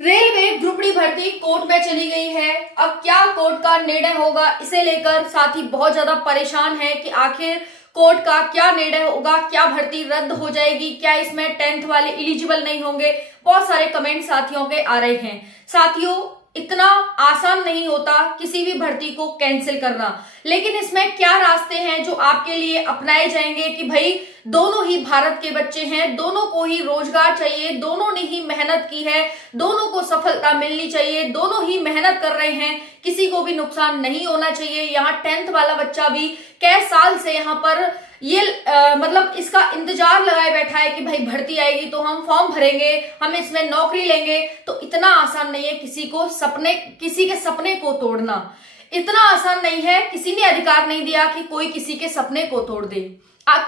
Railway group D भर्ती court में चली गई है। अब क्या कोर्ट का निर्णय होगा, इसे लेकर साथी बहुत ज्यादा परेशान है कि आखिर कोर्ट का क्या निर्णय होगा, क्या भर्ती रद्द हो जाएगी, क्या इसमें 10th वाले एलिजिबल नहीं होंगे। बहुत सारे कमेंट साथियों के आ रहे हैं। साथियों, इतना आसान नहीं होता किसी भी भर्ती को कैंसिल करना, लेकिन इसमें क्या रास्ते हैं जो आपके लिए अपनाए जाएंगे कि भाई दोनों ही भारत के बच्चे हैं, दोनों को ही रोजगार चाहिए, दोनों ने ही मेहनत की है, दोनों को सफलता मिलनी चाहिए, दोनों ही मेहनत कर रहे हैं, किसी को भी नुकसान नहीं होना चाहिए। यहाँ 10th वाला बच्चा भी कई साल से यहाँ पर ये मतलब इसका इंतजार लगाए बैठा है कि भाई भर्ती आएगी तो हम फॉर्म भरेंगे, हम इसमें नौकरी लेंगे। तो इतना आसान नहीं है किसी के सपने को तोड़ना, इतना आसान नहीं है। किसी ने अधिकार नहीं दिया कि कोई किसी के सपने को तोड़ दे।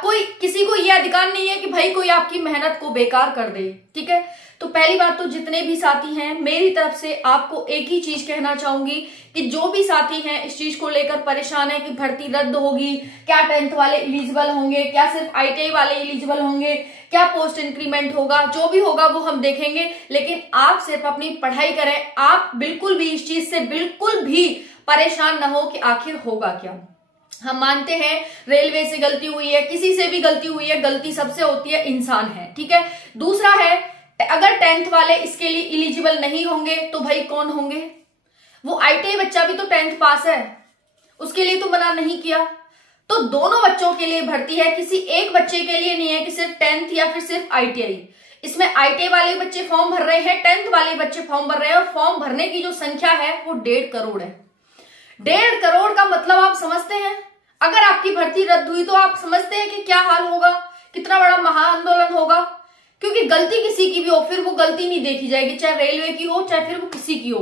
कोई किसी को यह अधिकार नहीं है कि भाई कोई आपकी मेहनत को बेकार कर दे। ठीक है, तो पहली बात तो जितने भी साथी हैं, मेरी तरफ से आपको एक ही चीज कहना चाहूंगी कि जो भी साथी हैं इस चीज को लेकर परेशान है कि भर्ती रद्द होगी, क्या 10th वाले एलिजिबल होंगे, क्या सिर्फ ITI वाले एलिजिबल होंगे, क्या पोस्ट इंक्रीमेंट होगा, जो भी होगा वो हम देखेंगे। लेकिन आप सिर्फ अपनी पढ़ाई करें, आप बिल्कुल भी इस चीज से बिल्कुल भी परेशान ना हो कि आखिर होगा क्या। हम मानते हैं रेलवे से गलती हुई है, किसी से भी गलती हुई है, गलती सबसे होती है, इंसान है। ठीक है, दूसरा है अगर 10th वाले इसके लिए एलिजिबल नहीं होंगे तो भाई कौन होंगे। वो ITI बच्चा भी तो 10th पास है, उसके लिए तो मना नहीं किया। तो दोनों बच्चों के लिए भर्ती है, किसी एक बच्चे के लिए नहीं है कि सिर्फ 10th या फिर सिर्फ ITI। इसमें ITI वाले बच्चे फॉर्म भर रहे हैं, 10th वाले बच्चे फॉर्म भर रहे हैं, और फॉर्म भरने की जो संख्या है वो 1.5 करोड़ है। 1.5 करोड़ का मतलब आप समझते हैं, अगर आपकी भर्ती रद्द हुई तो आप समझते हैं कि क्या हाल होगा, कितना बड़ा महाआंदोलन होगा। क्योंकि गलती किसी की भी हो फिर वो गलती नहीं देखी जाएगी, चाहे रेलवे की हो चाहे फिर वो किसी की हो।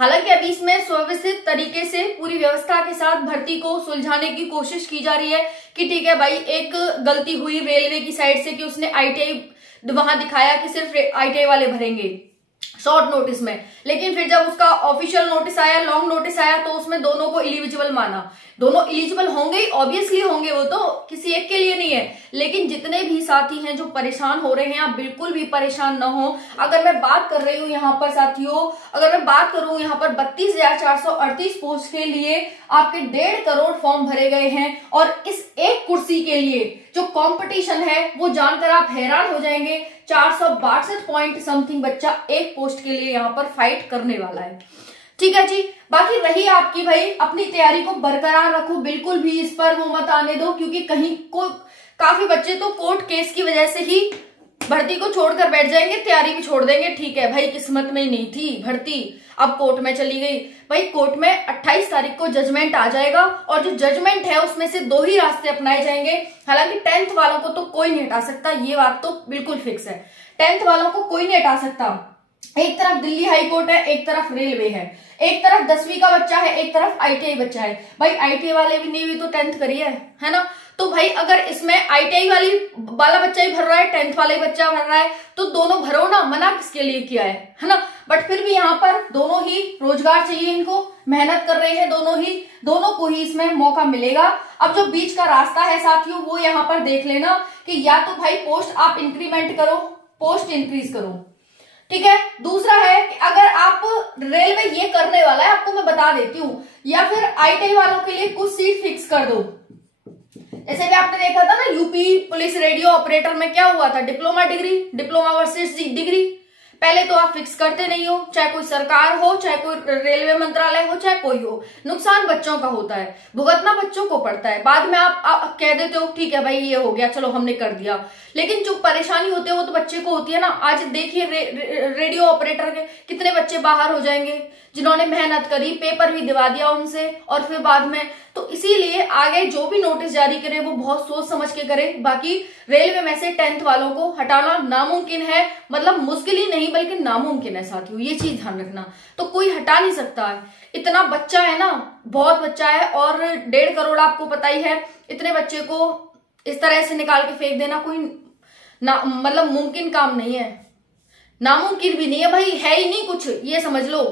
हालांकि अभी इसमें सुव्यवस्थित तरीके से पूरी व्यवस्था के साथ भर्ती को सुलझाने की कोशिश की जा रही है कि ठीक है भाई, एक गलती हुई रेलवे की साइड से कि उसने ITI वहां दिखाया कि सिर्फ ITI वाले भरेंगे शॉर्ट नोटिस में, लेकिन फिर जब उसका ऑफिशियल नोटिस आया, लॉन्ग नोटिस आया, तो उसमें दोनों को एलिजिबल माना। दोनों एलिजिबल होंगे ही, ऑब्वियसली होंगे, वो तो किसी एक के लिए नहीं है। लेकिन जितने भी साथी हैं जो परेशान हो रहे हैं, आप बिल्कुल भी परेशान ना हो। अगर मैं बात कर रही हूँ यहाँ पर साथियों, अगर मैं बात करूँ यहाँ पर 32,438 पोस्ट के लिए आपके 1.5 करोड़ फॉर्म भरे गए हैं, और इस एक कुर्सी के लिए जो कंपटीशन है वो जानकर आप हैरान हो जाएंगे। 462 पॉइंट समथिंग बच्चा एक पोस्ट के लिए यहाँ पर फाइट करने वाला है। ठीक है जी, बाकी रही आपकी भाई अपनी तैयारी को बरकरार रखो, बिल्कुल भी इस पर वो मत आने दो, क्योंकि कहीं को काफी बच्चे तो कोर्ट केस की वजह से ही भर्ती को छोड़कर बैठ जाएंगे, तैयारी भी छोड़ देंगे। ठीक है भाई, किस्मत में नहीं थी भर्ती, अब कोर्ट में चली गई। भाई कोर्ट में 28 तारीख को जजमेंट आ जाएगा, और जो जजमेंट है उसमें से 2 ही रास्ते अपनाए जाएंगे। हालांकि 10th वालों को तो कोई नहीं हटा सकता, ये बात तो बिल्कुल फिक्स है। 10th वालों को कोई नहीं हटा सकता। एक तरफ दिल्ली हाई कोर्ट है, एक तरफ रेलवे है, एक तरफ 10वीं का बच्चा है, एक तरफ ITI बच्चा है। भाई ITI वाले भी ने भी तो 10th करी है ना। तो भाई अगर इसमें ITI वाला बच्चा ही भर रहा है, 10th वाला ही बच्चा भर रहा है, तो दोनों भरो ना, मना किसके लिए किया है ना। बट फिर भी यहाँ पर दोनों ही रोजगार चाहिए, इनको मेहनत कर रहे हैं दोनों को ही इसमें मौका मिलेगा। अब जो बीच का रास्ता है साथियों, वो यहाँ पर देख लेना कि या तो भाई पोस्ट आप इंक्रीमेंट करो, पोस्ट इंक्रीज करो। ठीक है, दूसरा है कि अगर आप रेलवे ये करने वाला है, आपको मैं बता देती हूँ, या फिर ITI वालों के लिए कुछ सीट फिक्स कर दो। जैसे भी आपने देखा था ना, यूपी पुलिस रेडियो ऑपरेटर में क्या हुआ था, डिप्लोमा वर्सेस डिग्री। पहले तो आप फिक्स करते नहीं हो, चाहे कोई सरकार हो, चाहे कोई रेलवे मंत्रालय हो, चाहे कोई हो, नुकसान बच्चों का होता है, भुगतना बच्चों को पड़ता है। बाद में आप कह देते हो ठीक है भाई ये हो गया, चलो हमने कर दिया, लेकिन जो परेशानी होती है वो तो बच्चे को होती है ना। आज देखिए रेडियो ऑपरेटर के कितने बच्चे बाहर हो जाएंगे जिन्होंने मेहनत करी, पेपर भी दिवा दिया उनसे, और फिर बाद में। तो इसीलिए आगे जो भी नोटिस जारी करे वो बहुत सोच समझ के करे। बाकी रेलवे में से 10th वालों को हटाना नामुमकिन है, मतलब मुश्किल ही नहीं बल्कि नामुमकिन है साथियों, ये चीज ध्यान रखना। तो कोई हटा नहीं सकता है, इतना बच्चा है ना, बहुत बच्चा है, और 1.5 करोड़ आपको पता ही है। इतने बच्चे को इस तरह से निकाल के फेंक देना कोई मतलब मुमकिन काम नहीं है, नामुमकिन भी नहीं है भाई, है ही नहीं कुछ, ये समझ लो।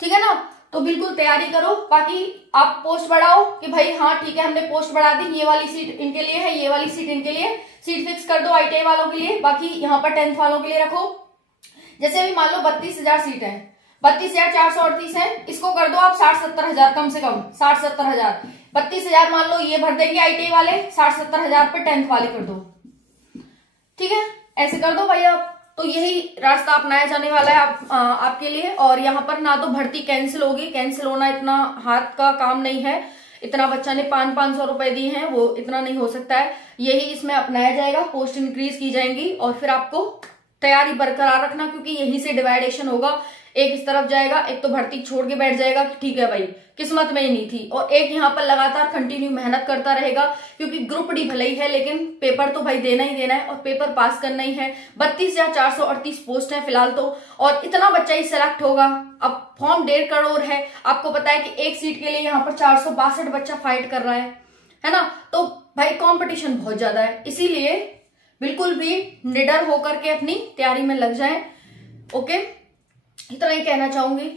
ठीक है ना, तो बिल्कुल तैयारी करो। बाकी आप पोस्ट बढ़ाओ कि भाई हाँ ठीक है हमने पोस्ट बढ़ा दी, ये वाली सीट इनके लिए है, ये वाली सीट इनके लिए, सीट फिक्स कर दो ITI वालों के लिए, बाकी यहाँ पर 10th वालों के लिए रखो। जैसे अभी मान लो 32,000 सीट है, 32,438 है, इसको कर दो आप 60-70 हजार, कम से कम 60-70 हजार। 32,000 मान लो ये भर देंगे ITI वाले, 60-70 हजार पे 10th वाले कर दो, ठीक है, ऐसे कर दो भाई आप। तो यही रास्ता अपनाया जाने वाला है आपके लिए। और यहाँ पर ना तो भर्ती कैंसिल होगी, कैंसिल होना इतना हाथ का काम नहीं है, इतना बच्चा ने 500-500 रुपए दिए हैं, वो इतना नहीं हो सकता है। यही इसमें अपनाया जाएगा, पोस्ट इंक्रीज की जाएंगी और फिर आपको तैयारी बरकरार रखना, क्योंकि यहीं से डिवाइडेशन होगा। एक इस तरफ जाएगा, एक तो भर्ती छोड़ के बैठ जाएगा कि ठीक है भाई किस्मत में ही नहीं थी, और एक यहाँ पर लगातार कंटिन्यू मेहनत करता रहेगा, क्योंकि ग्रुप डी भले ही है लेकिन पेपर तो भाई देना ही देना है और पेपर पास करना ही है। 32,438 पोस्ट है फिलहाल तो, और इतना बच्चा ही सिलेक्ट होगा। अब फॉर्म 1.5 करोड़ है, आपको पता है कि एक सीट के लिए यहाँ पर 462 बच्चा फाइट कर रहा है ना, तो भाई कॉम्पिटिशन बहुत ज्यादा है, इसीलिए बिल्कुल भी निडर होकर के अपनी तैयारी में लग जाएं। ओके, इतना ही कहना चाहूंगी।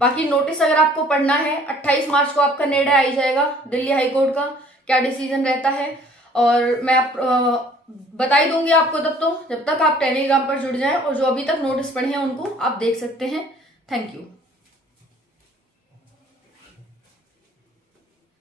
बाकी नोटिस अगर आपको पढ़ना है, 28 मार्च को आपका निर्णय आ ही जाएगा दिल्ली हाईकोर्ट का, क्या डिसीजन रहता है, और मैं बता ही दूंगी आपको तब। तो जब तक आप टेलीग्राम पर जुड़ जाएं, और जो अभी तक नोटिस पढ़े हैं उनको आप देख सकते हैं। Thank you.